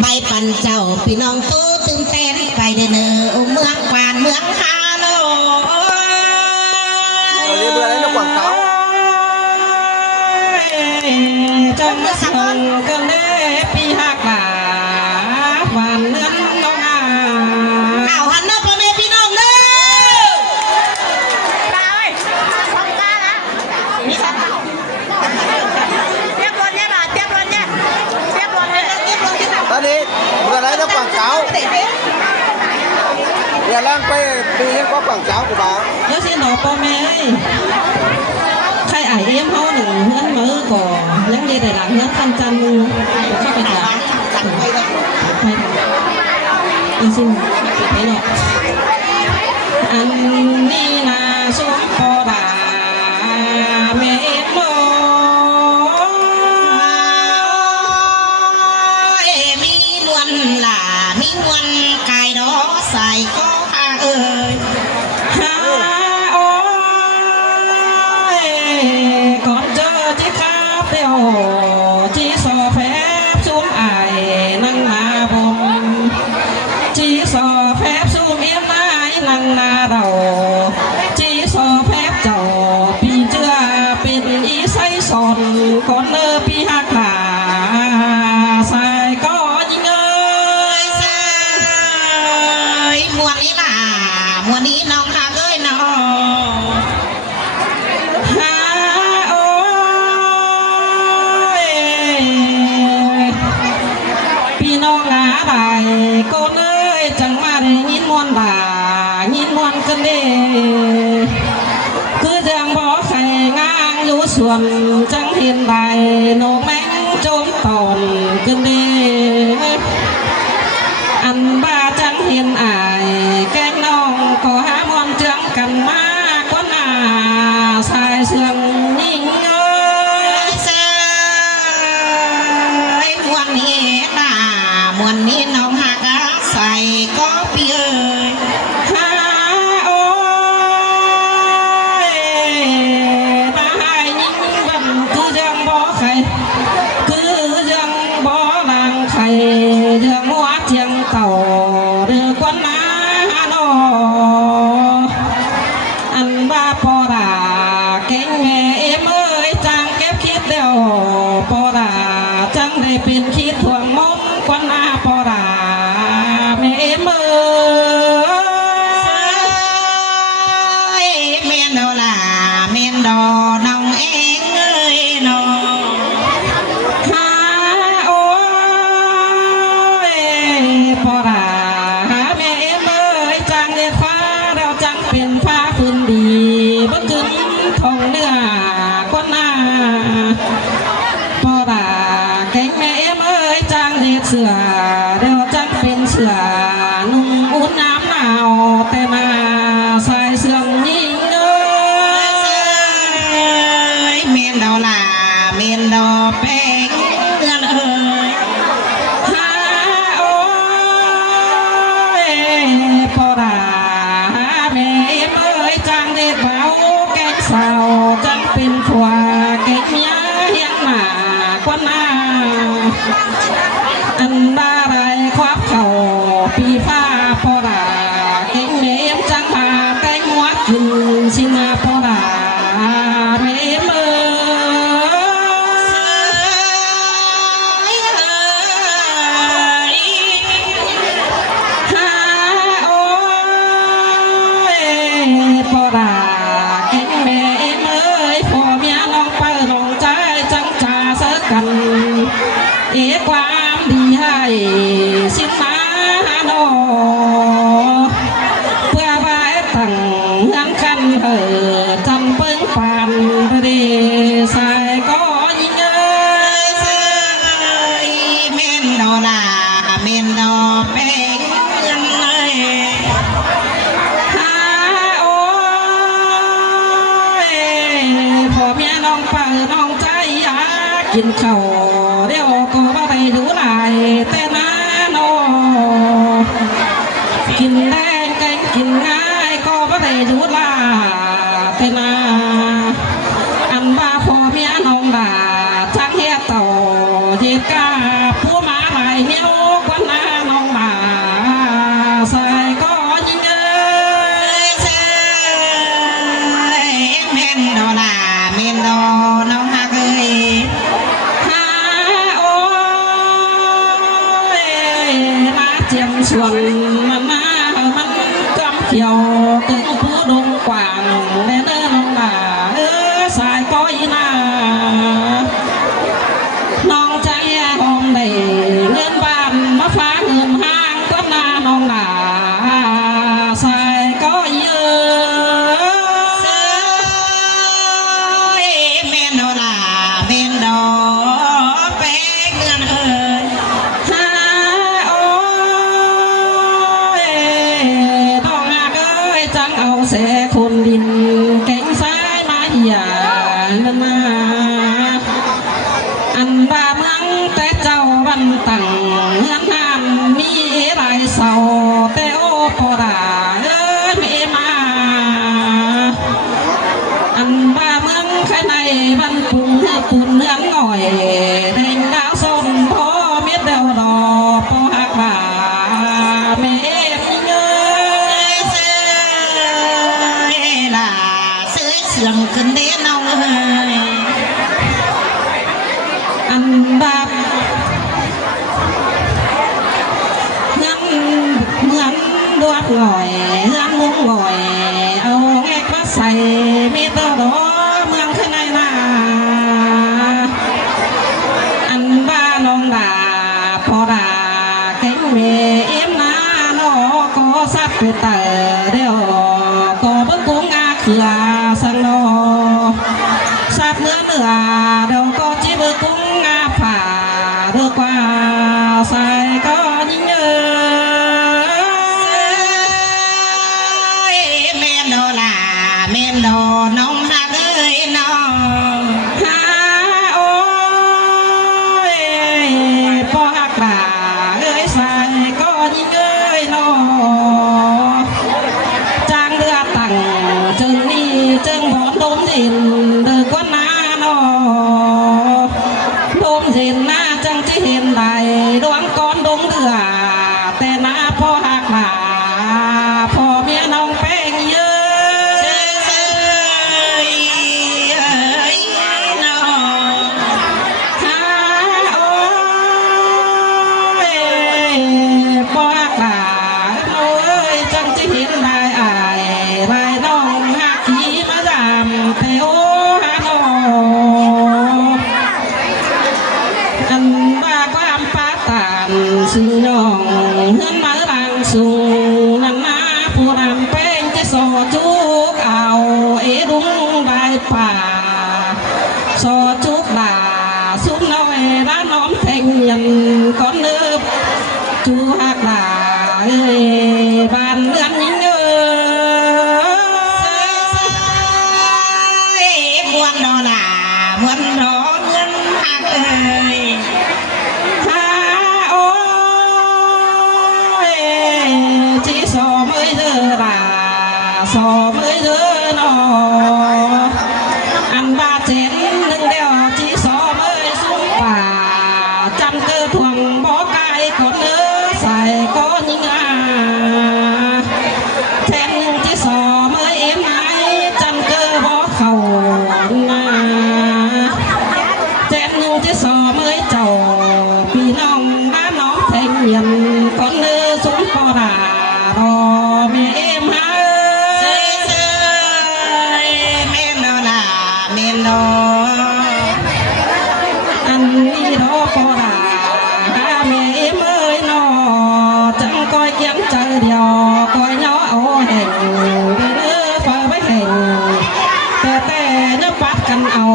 ใบปันเจ้าพี่น้องตู้ตื่นเต้นไปเด้อเนอเมืองกวานเมืองฮาโลเรียบร้อยแล้วกวางเท้าจังสังกันเด้ปีหักหลาหวานเนื้อน้องอาเอาหันหน้าพ่อแม่พี่น้องเด้อตาเอ้ยทำตาละนี่ฉันเทียบรถเนี่ยล่ะเทียบรถเนี่ยเทียบรถเนี่ยเทียบรถที่ไหน ตอนนี้เมื่อไรแล้วกวางเท้าอย่าล่างไปปีนี้ก็กวางเท้ากูบ้าเดี๋ยวสิหนอพ่อแม่ใครไอเอี้ยมเขาหนึ่งเฮือนมือก่อนยังดีแต่หลังเฮือนกันจันมือเข้าไปจับไปอีซิ่งไปหรอกอันนี้นาสุพอดาเมฆโมมีนวลหล่ามีนวลกายดอกใส่ก็หาเอ่ยหาโอ้ยก่อนเจอที่คาเดียวที่สอแฟบซุ้มไอ้นั่งนาบนที่สอแฟบซุ้มเอี้ยมนายนั่งนาเราที่สอแฟบเจ้าปีเจือเป็นอีไซสอนก่อนเนอปีหักหาใส่ก็ยิงเอ้ยใส่มวนนี้ล่ะมวนนี้น้องหาเอ้ยน้องหาโอ้ยพี่น้องหาได้ก็เอ้ยจังมาได้ยินมวนด่ายินมวนกันเด้คือจังบอกใครงางอยู่ส่วนจังเห็นได้โนแมงโจมตอนกันเด้อันบ้าจังเห็นอายแกงน้องก็หามอนเจืองกันมากกว่าหน้าสายเสื่องยิ่งเอ้ยเสยมวนนี้ด่ามวนนี้น้องหักใส่ก็พี่เอ้ยหาโอ้ยตายยิ่งบันคือจังบ่ใครคือจังบ่นางใครเรื่องหัวเทียงเต่าเรือกวนนาโนอันบ้าปอดาเก่งแม่เอ็มเอ้ยจังเก็บคิดเดียวปอดาจังได้เป็นคิดถ่วงมกกวนนาปอดาแม่เอ็มเอ้ยเมนดอลาเมนดอน้องเองเอ้ยน้องหาโอ้ยปอดาหาแม่เอ็มเอ้ยจังเด็ดฟ้าเราจังเป็นฟ้าพื้นดีบ่ขึ้นทองเนื้อกวนนาปอดาแก่งแม่เอ็มเอ้ยจังเด็ดเสือเดี๋ยวจังเป็นเสือนุ่งอุ่นน้ำหนาวแต่มาใส่เสื่องยิงเอ้ยเมนดอลาเมนดอแป้งเงินเอ้ยหาโอ้ยปอดาหาแม่เอ็มเอ้ยจังเด็ดเบาแกงสาวจังเป็นผัวแกงเมียเฮียงหน้ากว่าหน้าอันดาไรควับเข่าปีฟ้าปอดาเก่งเมมจังหาแตงหัวขึ้นสินาปอดาเมมหาโอ้ยปอดาเก่งเมมเอ้ยพ่อเมียน้องเปิ้ลน้องใจจังจ่าเสกัน เอกความดีให้สิมาโนเพื่อไปตั้งเงินคันเออจำเปิ้งปานเดสายก็ยิงเอ้ยเมนดอลาเมนดอแป้งเงินเลยหาโอ้ยพ่อเมียน้องเปิ้ลน้องใจอยากกินข้าวเดี๋ยวก็มาไปดูหลายแต่นาโนกินแดงแกงกินง่ายก็มาไปดูหลาแต่นาอันบ้าพ่อเมียน้องด่าจักเฮียเต่าเหตุกาผู้หมาหลายเหี้ยวกว่า เจียมส่วนมันมามันกำเขียวตึงผู้ดงกว่างแน่เด้อน้องหลาสายก้อยหน้าน้องใจหอมได้เงินบ้านมาฟ้าเงินห้างก็หน้าน้องหลาสายก้อยเยอะเมนโนลาเมนดอแป้งเงินฮาโอ้ยต้องหากจังเอาเสคนดินเก่งซ้ายมาอย่าเงินมาอันบ้าเมืองแต่เจ้าวันตั้งเงินห้ามมีหลายเสาแต่โอ้พอด่าไม่มาอันบ้าเมืองแค่ในบ้านปุ่งปุ่นเนื้อหน่อยแดงดาวส้มพอเม็ดเดาดอกพอหักบ่าเม็ดเงยเสือล่ะเสือเสื่อมขึ้นเด้น้องเอ้ยอันดับเงินเหมือนดวงลอยเงินมุ้งลอยเอาแงกมาใส่มีเต้าดอเมืองข้างในนาอันบ้านน้องดาพอดาเก่งเมเอ็มนาโนก็ซับไปเตอเดียวก็เบิ้งกุ้งอาเขือสังโนซับเนื้อเดี๋ยวก็จีบกุ้งอาผ่าเดือกว่าใส่ก็ยิ่งเยอะเมนโดลาเมนโดน้องฮักเอ้ยน้องฮาโอ้ยพอฮักด่าเอ้ยใส่ก็ยิ่งเอ้ยน้องจางเรือตั้งจึงนี่จึงบอดโดมดินเดือกว่านาน้องโดมดินนาจังที่เห็นไหลดวงก้อนดงเดือแต่นาพอหักหนาพอเมียน้องแป้งเยอะน้องฮาโอ้ยพอหักหนาโอ้ยจังที่เห็นได้อายไรน้องหักขี่มาดามแต่โอ้ฮาน้องอันบ้าความปาตานสิน้องเฮือนมาบางสูงนั่นนาผู้นำเป็นจะสอจุกเอาดุงใบป่าสอจุกด่าสุกน้อยร้านน้อมแทงยันก้อนเนื้อจูหักด่าบ้านเรือนยิ่งบวนดอลาบวนดอเงินหักฮาโอ้ยจีสอเมื่อเด้อล่ะสอเมื่อเด้อน้ออันบาเจ็ดหนึ่งเดียวจีสอเมื่อสุ่มป่าจำเกิดทวงบ่อไก่คนเนื้อใส่ก้อนยิงแทนหนึ่งจีสอเมื่อเอ็มไอจำเกิดบ่อเข่านาแทนหนึ่งจีสอเมื่อเจ้าพี่น้องบ้านน้องแทงยันคนเนื้อสุ่มปอดารอเมียเอ็มไอเมนโนลาเมนโนอันนี้รอปอดาหาเมียเอ็มเอ้ยนอจังก้อยเกียงเจอเดียวก้อยย่อเอาแห่งเนื้อเฟอไปแห่งแต่เนื้อปัดกันเอา